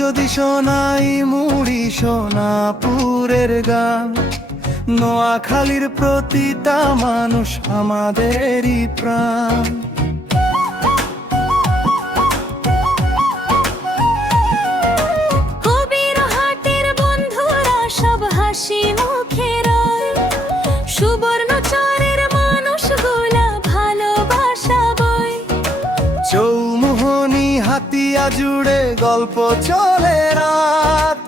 যদি শোনাই মুড়ি সোনাপুরের গান, নোয়াখালীর প্রতিটা মানুষ আমাদেরই প্রাণ। কবির হাটের বন্ধুরা সব হাসি মুখে রয়, সুবর্ণচরের মানুষগুলা ভালোবাসা বয়। চৌমুহনী হাতিয়া জুড়ে গল্প চলে রাত,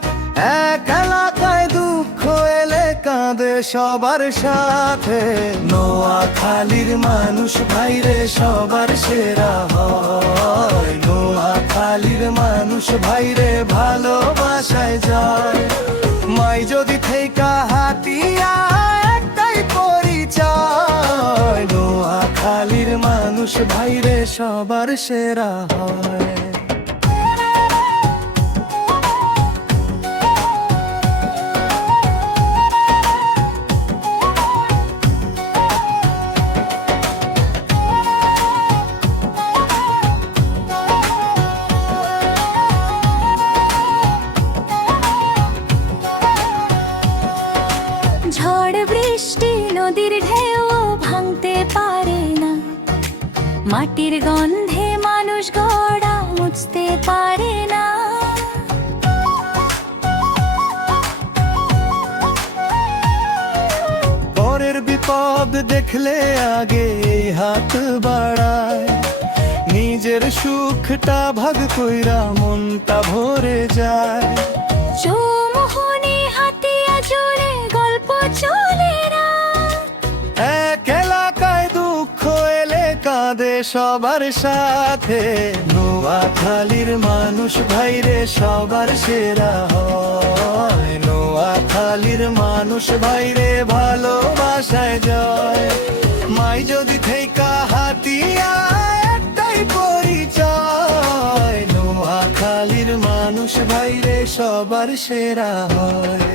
এক এলাকায় দুঃখ এলে কাঁদে সবার সাথে। নোয়াখালীর মানুষ ভাইরে সবার সেরা হয়, নোয়াখালীর মানুষ ভাইরে ভালোবাসায় যায়। মাই যদি থেইকা হাতিয়া একটাই পরিচয়, নোয়াখালীর মানুষ ভাইরে সবার সেরা হয়। ঝড় বৃষ্টি নদীর ঢেউ ভাঙতে পারে না, মাটির গন্ধে মানুষ গড়া মুছতে পারে না। পরের বিপদ দেখলে আগে হাত বাড়ায়, নিজের সুখটা ভাগ কইরা মনটা ভরে যায়। চৌমুহনী হাতিয়া জুড়ে গল্প চলে রাত, এক এলাকায় দুঃখ এলে কাঁদে সবার সাথে। নোয়াখালীর মানুষ ভাইরে সবার সেরা হয়, নোয়াখালীর মানুষ ভাইরে ভালোবাসায় জয়। মাই যদি থেইকা হাতিয়া একটাই পরিচয়, নোয়াখালীর মানুষ ভাইরে সবার সেরা হয়।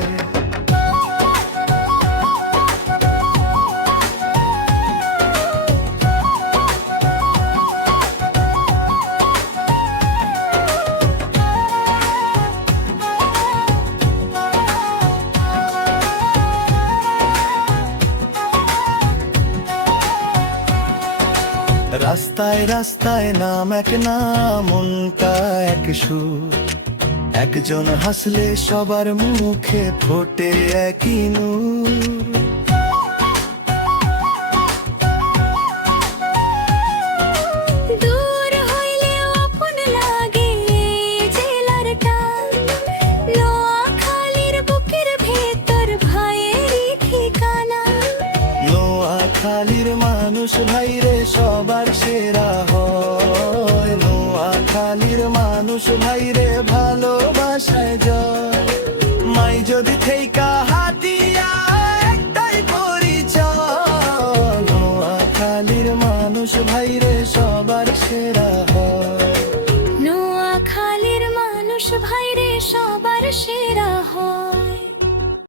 রাস্তায় রাস্তায় নাম এক নাম, মনটা এক সুর, একজন হাসলে সবার মুখে ফোটে একই নূর। দূর হইলেও আপন লাগে এই জেলার টান, নোয়াখালীর বুকের ভেতর ভাইয়েরই ঠিকানা। নোয়াখালীর মানুষ ভাইরে সবার সেরা হয়, নোয়াখালীর মানুষ ভাইরে ভালোবাসায় জয়। মাই যদি থেইকা